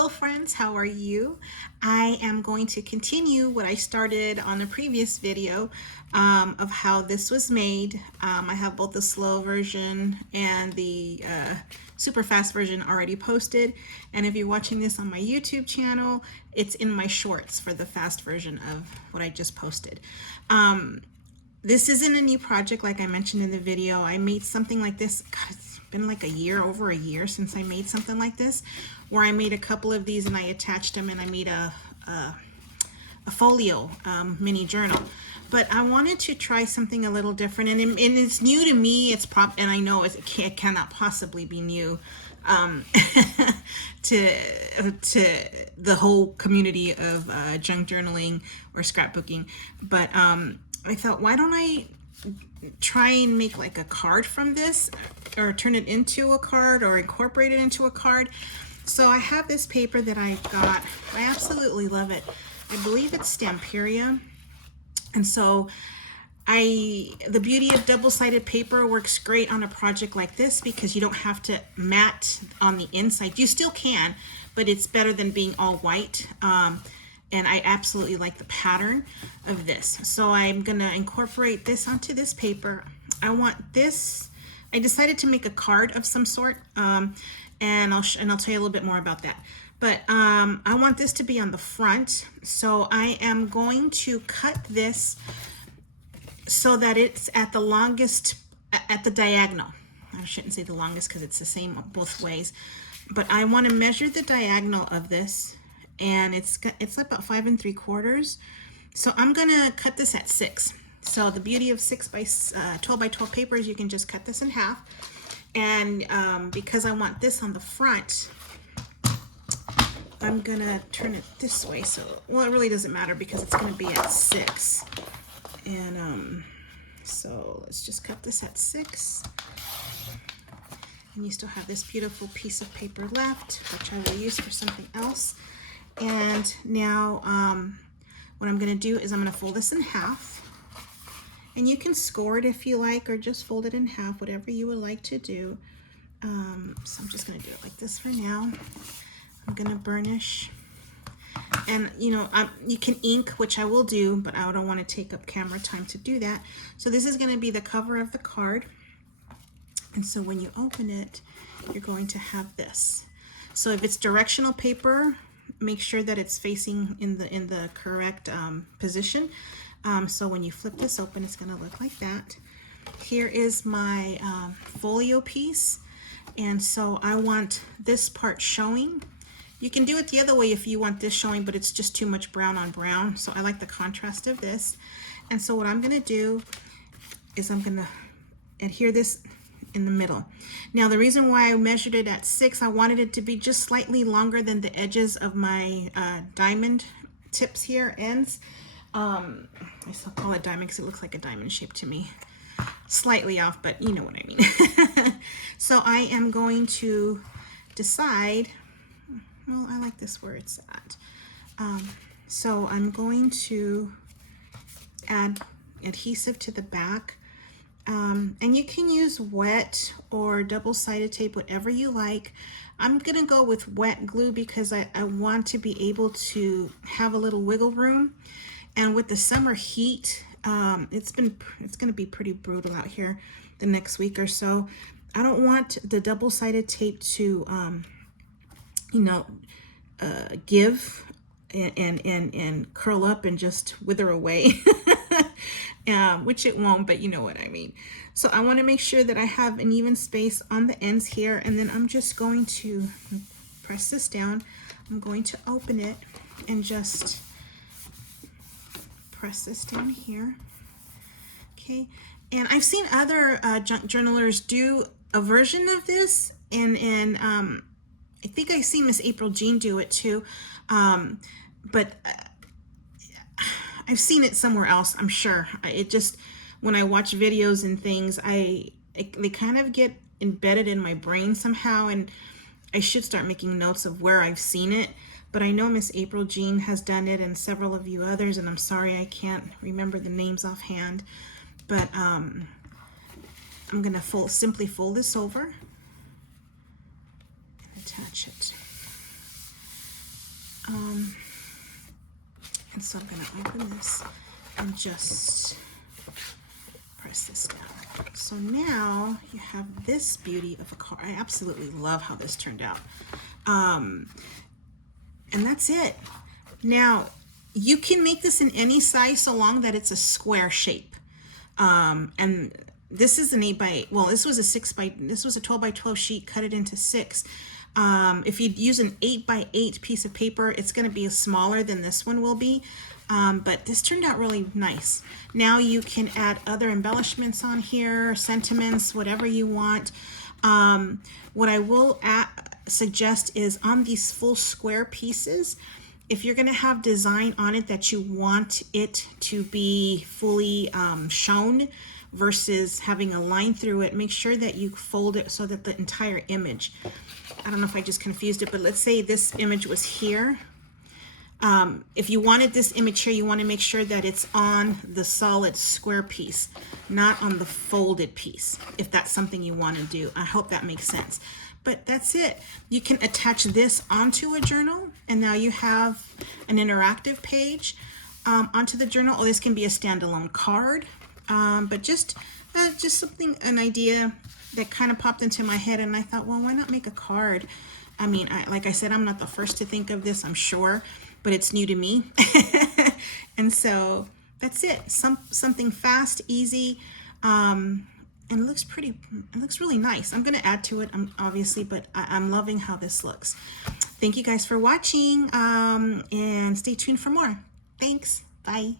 Hello friends, how are you? I am going to continue what I started on the previous video of how this was made. I have both the slow version and the super fast version already posted. And if you're watching this on my YouTube channel, it's in my shorts for the fast version of what I just posted. This isn't a new project like I mentioned in the video. I made something like this. God, it's been like over a year since I made something like this, where I made a couple of these and I attached them and I made a folio mini journal. But I wanted to try something a little different, and it's new to me. And I know it cannot possibly be new to the whole community of junk journaling or scrapbooking. But I thought, why don't I try and make like a card from this, or turn it into a card, or incorporate it into a card. So I have this paper that I got. I absolutely love it. I believe it's Stamperia. And so the beauty of double-sided paper works great on a project like this, because you don't have to matte on the inside. You still can, but it's better than being all white. And I absolutely like the pattern of this. So I'm gonna incorporate this onto this paper. I want this, I decided to make a card of some sort, and I'll tell you a little bit more about that. But I want this to be on the front. So I am going to cut this so that it's at the longest, at the diagonal. I shouldn't say the longest because it's the same both ways. But I want to measure the diagonal of this, and it's about 5 3/4. So I'm gonna cut this at 6. So the beauty of 6 by 12 by 12 paper is you can just cut this in half. And because I want this on the front, I'm gonna turn it this way. So, well, it really doesn't matter because it's gonna be at 6. And so let's just cut this at 6. And you still have this beautiful piece of paper left, which I will use for something else. And now what I'm going to do is I'm going to fold this in half. And you can score it if you like, or just fold it in half, whatever you would like to do. So I'm just going to do it like this for now. I'm going to burnish. And, you know, you can ink, which I will do, but I don't want to take up camera time to do that. So this is going to be the cover of the card. And so when you open it, you're going to have this. So if it's directional paper, make sure that it's facing in the correct position. So when you flip this open, it's going to look like that. Here is my folio piece, and so I want this part showing. You can do it the other way if you want this showing, but it's just too much brown on brown. So I like the contrast of this. And so what I'm going to do is I'm going to adhere this in the middle. Now the reason why I measured it at 6, I wanted it to be just slightly longer than the edges of my diamond tips here, ends. I still call it diamond because it looks like a diamond shape to me. Slightly off, but you know what I mean. So I am going to decide, well, I like this where it's at. So I'm going to add adhesive to the back. And you can use wet or double-sided tape, whatever you like. I'm gonna go with wet glue because I want to be able to have a little wiggle room. And with the summer heat, it's gonna be pretty brutal out here the next week or so. I don't want the double-sided tape to give and curl up and just wither away. Which it won't, but you know what I mean. So I want to make sure that I have an even space on the ends here, and then I'm just going to press this down. I'm going to open it and just press this down here. Okay, and I've seen other junk journalers do a version of this, and I think I see Miss April Jean do it too, but I've seen it somewhere else, I'm sure. It just, when I watch videos and things, they kind of get embedded in my brain somehow, and I should start making notes of where I've seen it. But I know Miss April Jean has done it, and several of you others, and I'm sorry I can't remember the names offhand. But I'm gonna simply fold this over and attach it. And so I'm going to open this and just press this down. So now you have this beauty of a card. I absolutely love how this turned out. And that's it. Now, you can make this in any size so long that it's a square shape. And this is an 8x8. Well, this was a 12 by 12 sheet. Cut it into 6. If you use an 8x8 piece of paper, it's going to be smaller than this one will be. But this turned out really nice. Now you can add other embellishments on here, sentiments, whatever you want. What I will suggest is on these full square pieces, if you're going to have design on it that you want it to be fully shown versus having a line through it, make sure that you fold it so that the entire image, I don't know if I just confused it, but let's say this image was here. If you wanted this image here, you want to make sure that it's on the solid square piece, not on the folded piece, if that's something you want to do. I hope that makes sense. But that's it. You can attach this onto a journal, and now you have an interactive page onto the journal. Or this can be a standalone card, but just something, an idea that kind of popped into my head, and I thought, well, why not make a card? I mean, like I said, I'm not the first to think of this, I'm sure, but it's new to me. And so that's it. Something fast, easy, and it looks pretty. It looks really nice. I'm going to add to it, obviously, but I'm loving how this looks. Thank you guys for watching, and stay tuned for more. Thanks. Bye.